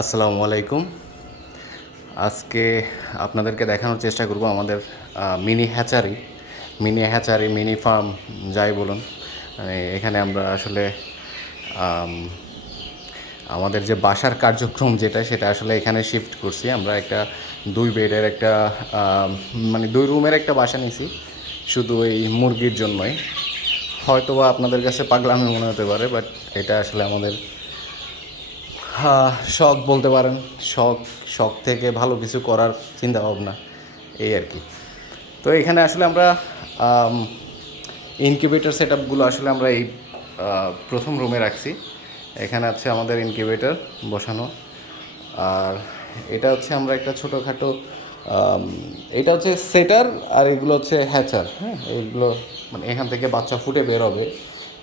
আসসালামু আলাইকুম। আজকে আপনাদেরকে দেখানোর চেষ্টা করব আমাদের mini hatchery. Mini hatchery, mini farm, যাই বলুন। মানে এখানে আমরা আসলে আমাদের যে বাসার কার্যক্রম যেটা, সেটা আসলে এখানে শিফট করছি। আমরা একটা দুই বেডের একটা মানে দুই রুমের একটা বাসা নিছি শুধু এই মুরগির জন্যই। হয়তো বা আপনাদের কাছে পাগলামি মনে হতে পারে বাট এটা আসলে আমাদের শখ বলতে পারেন। শখ শখ থেকে ভালো কিছু করার চিন্তা ভাবনা এই আর কি। তো এখানে আসলে আমরা ইনকিউবেটর সেট আপগুলো আসলে আমরা এই প্রথম রুমে রাখছি। এখানে আছে আমাদের ইনকিউবেটর বসানো। আর এটা হচ্ছে আমরা একটা ছোটোখাটো এটা হচ্ছে সেটার আর এগুলো হচ্ছে হ্যাচার হ্যাঁ? এইগুলো মানে এখান থেকে বাচ্চা ফুটে বের হবে।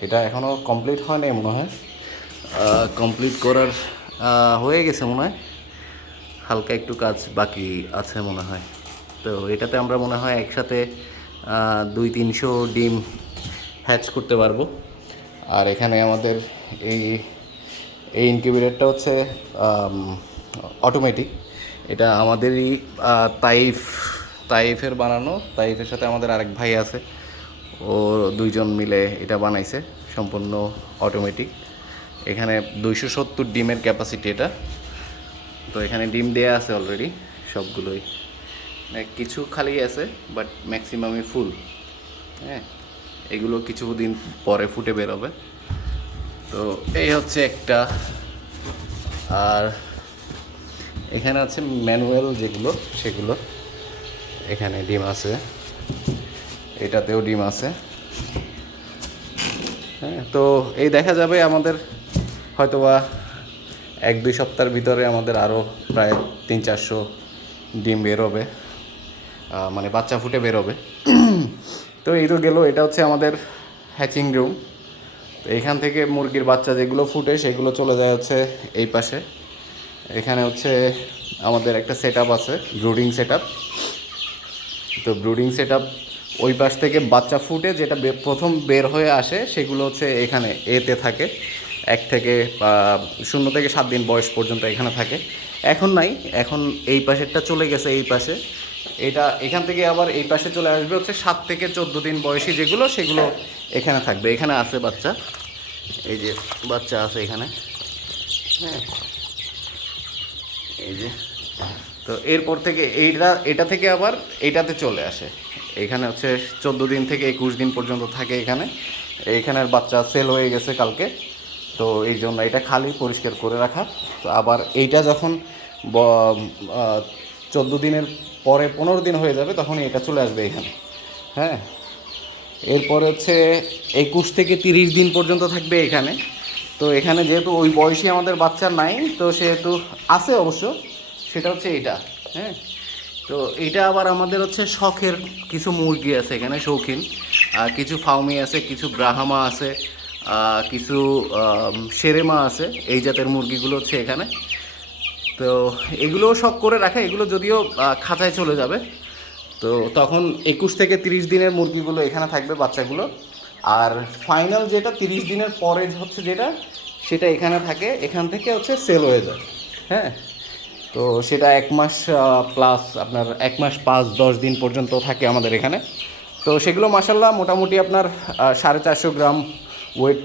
এটা এখনও কমপ্লিট হয় নাই মনে হয় কমপ্লিট করার হয়ে গেছে মনে হয়। হালকা একটু কাজ বাকি আছে মনে হয়। তো এটাতে আমরা মনে হয় একসাথে দুই তিনশো ডিম হ্যাচ করতে পারব। আর এখানে আমাদের এই এই ইনকিউবেটরটা হচ্ছে অটোমেটিক এটা আমাদেরই তাইফ তাইফের বানানো। তাইফের সাথে আমাদের আরেক ভাই আছে। ও দুইজন মিলে এটা বানাইছে। সম্পূর্ণ অটোমেটিক এখানে দুইশো সত্তর ডিমের ক্যাপাসিটি এটা। তো এখানে ডিম দেয়া আছে অলরেডি সবগুলোই। মানে কিছু খালি আছে বাট ম্যাক্সিমামই ফুল হ্যাঁ এগুলো কিছুদিন পরে ফুটে বেরোবে। তো এই হচ্ছে একটা। আর এখানে আছে ম্যানুয়াল যেগুলো, সেগুলো। এখানে ডিম আছে। এটাতেও ডিম আছে। হ্যাঁ তো এই দেখা যাবে আমাদের হয়তোবা এক দুই সপ্তাহের ভিতরে আমাদের আরও প্রায় তিন চারশো ডিম বেরোবে। মানে বাচ্চা ফুটে বেরোবে। তো এই তো গেল, এটা হচ্ছে আমাদের হ্যাচিং রুম তো এখান থেকে মুরগির বাচ্চা যেগুলো ফুটে, সেগুলো চলে যায় হচ্ছে এই পাশে। এখানে হচ্ছে আমাদের একটা সেট আছে ব্রুডিং সেট তো ব্রুডিং সেট ওই পাশ থেকে বাচ্চা ফুটে, যেটা প্রথম বের হয়ে আসে, সেগুলো হচ্ছে এখানে এতে থাকে। এক থেকে শূন্য থেকে সাত দিন বয়স পর্যন্ত এখানে থাকে। এখন নাই, এখন এই পাশেরটা চলে গেছে এই পাশে। এটা এখান থেকে আবার এই পাশে চলে আসবে হচ্ছে সাত থেকে চোদ্দ দিন বয়সী যেগুলো, সেগুলো এখানে থাকবে। এখানে আছে বাচ্চা। এই যে বাচ্চা আছে এখানে। হ্যাঁ। এই যে। তো এরপর থেকে এইটা, এটা থেকে আবার এটাতে চলে আসে। এখানে হচ্ছে চোদ্দ দিন থেকে একুশ দিন পর্যন্ত থাকে এখানে। এইখানের বাচ্চা সেল হয়ে গেছে কালকে। তো এই জন্য এটা খালি পরিষ্কার করে রাখা। তো আবার এইটা যখন চোদ্দ দিনের পরে পনেরো দিন হয়ে যাবে তখন এটা চলে আসবে এখানে। হ্যাঁ? এরপরে হচ্ছে একুশ থেকে তিরিশ দিন পর্যন্ত থাকবে এখানে। তো এখানে যেহেতু ওই বয়সী আমাদের বাচ্চা নাই, তো সেহেতু আছে অবশ্য, সেটা হচ্ছে এটা হ্যাঁ? তো এটা আবার আমাদের হচ্ছে শখের কিছু মুরগি আছে এখানে, শৌখিন। আর কিছু ফাউমি আছে, কিছু ব্রাহামা আছে কিছু সেরেমা আছে, এই জাতের মুরগিগুলো হচ্ছে এখানে। তো এগুলোও শখ করে রাখা, এগুলো যদিও খাঁচায় চলে যাবে। তো তখন একুশ থেকে তিরিশ দিনের মুরগিগুলো এখানে থাকবে বাচ্চাগুলো। আর ফাইনাল যেটা তিরিশ দিনের পরে হচ্ছে যেটা, সেটা এখানে থাকে, এখান থেকে হচ্ছে সেল হয়ে যায়। হ্যাঁ? তো সেটা এক মাস প্লাস আপনার এক মাস পাঁচ, দশ দিন পর্যন্ত থাকে আমাদের এখানে। তো সেগুলো মাসাল্লাহ মোটামুটি আপনার সাড়ে চারশো গ্রাম ওয়েট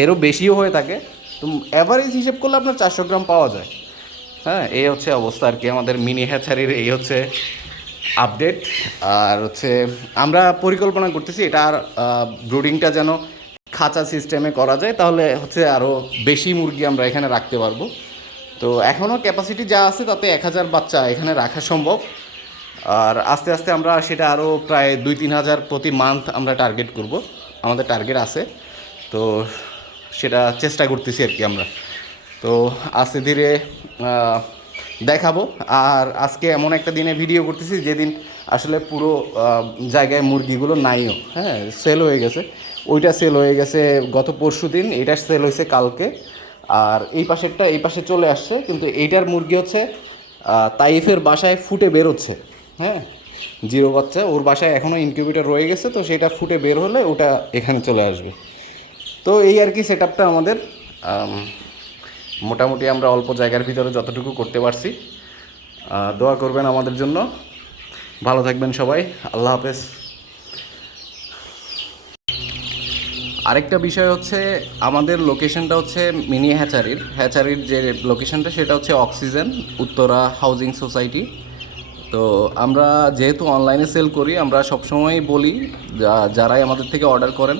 এরও বেশিও হয়ে থাকে। তো অ্যাভারেজ হিসেব করলে আপনার চারশো গ্রাম পাওয়া যায়। হ্যাঁ এই হচ্ছে অবস্থা আর কি। আমাদের মিনি হ্যাচারির এই হচ্ছে আপডেট আর হচ্ছে আমরা পরিকল্পনা করতেছি এটা আর ব্রুডিংটা যেন খাঁচা সিস্টেমে করা যায়, তাহলে হচ্ছে আরও বেশি মুরগি আমরা এখানে রাখতে পারব। তো এখনও ক্যাপাসিটি যা আছে তাতে এক হাজার বাচ্চা এখানে রাখা সম্ভব। আর আস্তে আস্তে আমরা সেটা আরও প্রায় দুই তিন হাজার প্রতি মান্থ আমরা টার্গেট করব। আমাদের টার্গেট আছে। তো সেটা চেষ্টা করতেছি আর কি আমরা। তো আস্তে ধীরে দেখাবো। আর আজকে এমন একটা দিনে ভিডিও করতেছি যেদিন আসলে পুরো জায়গায় মুরগিগুলো নাইও। হ্যাঁ সেল হয়ে গেছে। ওইটা সেল হয়ে গেছে গত পরশু দিন এটা সেল হয়েছে কালকে। আর এই পাশেরটা, এই পাশে চলে আসছে, কিন্তু এইটার মুরগি হচ্ছে তাইফের বাসায় ফুটে বেরোচ্ছে। হ্যাঁ জিরো বাচ্চা, ওর বাসায় এখনও ইনকিউবেটর রয়ে গেছে, তো সেটা ফুটে বের হলে ওটা এখানে চলে আসবে। তো এই আর কি সেট আমাদের। মোটামুটি আমরা অল্প জায়গার ভিতরে যতটুকু করতে পারছি। দোয়া করবেন আমাদের জন্য। ভালো থাকবেন সবাই। আল্লাহ হাফেজ। আরেকটা বিষয় হচ্ছে, আমাদের লোকেশনটা হচ্ছে মিনি হ্যাচারির। হ্যাচারির যে লোকেশনটা সেটা হচ্ছে অক্সিজেন উত্তরা হাউজিং সোসাইটি তো আমরা যেহেতু অনলাইনে সেল করি, আমরা সবসময় বলি যারাই আমাদের থেকে অর্ডার করেন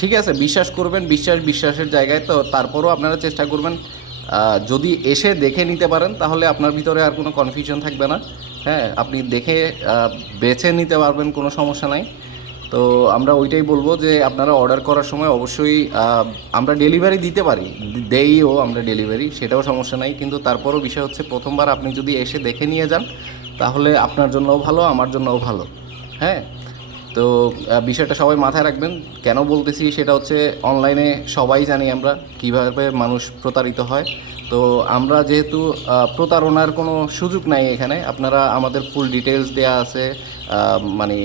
ঠিক আছে, বিশ্বাস করবেন, বিশ্বাস, বিশ্বাসের জায়গায় তো তারপরও আপনারা চেষ্টা করবেন যদি এসে দেখে নিতে পারেন, তাহলে আপনার ভিতরে আর কোনো কনফিউশন থাকবে না। হ্যাঁ আপনি দেখে বেছে নিতে পারবেন, কোনো সমস্যা নাই। তো আমরা ওইটাই বলব যে আপনারা অর্ডার করার সময় অবশ্যই আমরা ডেলিভারি দিতে পারি। দেইও আমরা ডেলিভারি সেটাও সমস্যা নাই। কিন্তু তারপরও বিষয় হচ্ছে প্রথমবার আপনি যদি এসে দেখে নিয়ে যান, তাহলে আপনার জন্যও ভালো, আমার জন্যও ভালো। হ্যাঁ? তো বিষয়টা সবাই মাথায় রাখবেন। কেন বলতেছি সেটা হচ্ছে অনলাইনে সবাই জানি আমরা কীভাবে মানুষ প্রতারিত হয়। তো আমরা যেহেতু প্রতারণার কোনো সুযোগ নাই এখানে, আপনারা আমাদের ফুল ডিটেলস দেয়া আছে মানে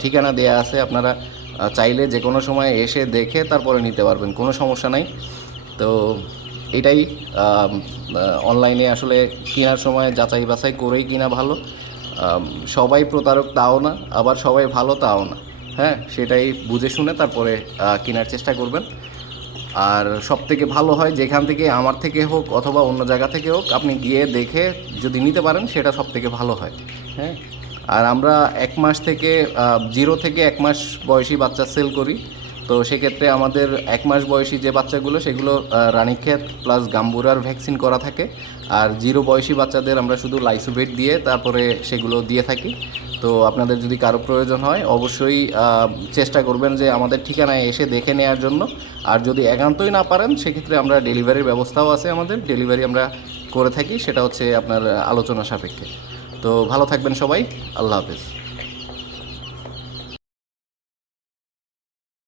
ঠিকানা দেয়া আছে, আপনারা চাইলে যে কোনো সময় এসে দেখে তারপরে নিতে পারবেন, কোনো সমস্যা নাই। তো এটাই অনলাইনে আসলে কেনার সময় যাচাই বাছাই করেই কিনা ভালো। সবাই প্রতারক তাও না, আবার সবাই ভালো তাও না। হ্যাঁ সেটাই বুঝে শুনে তারপরে কেনার চেষ্টা করবেন। আর সব থেকে ভালো হয় যেখান থেকে আমার থেকে হোক অথবা অন্য জায়গা থেকে হোক, আপনি গিয়ে দেখে যদি নিতে পারেন, সেটা সব থেকে ভালো হয়। হ্যাঁ? আর আমরা এক মাস থেকে জিরো থেকে এক মাস বয়সী বাচ্চা সেল করি। তো সেক্ষেত্রে আমাদের এক মাস বয়সী যে বাচ্চাগুলো, সেগুলো রানীক্ষেত প্লাস গাম্বুরার ভ্যাকসিন করা থাকে। আর জিরো বয়সী বাচ্চাদের আমরা শুধু লাইসোভেট দিয়ে তারপরে সেগুলো দিয়ে থাকি। তো আপনাদের যদি কারও প্রয়োজন হয়, অবশ্যই চেষ্টা করবেন যে আমাদের ঠিকানায় এসে দেখে নেওয়ার জন্য। আর যদি একান্তই না পারেন, সেক্ষেত্রে আমরা ডেলিভারির ব্যবস্থাও আছে আমাদের। ডেলিভারি আমরা করে থাকি, সেটা হচ্ছে আপনার আলোচনা সাপেক্ষে। তো ভালো থাকবেন সবাই। আল্লাহ হাফেজ।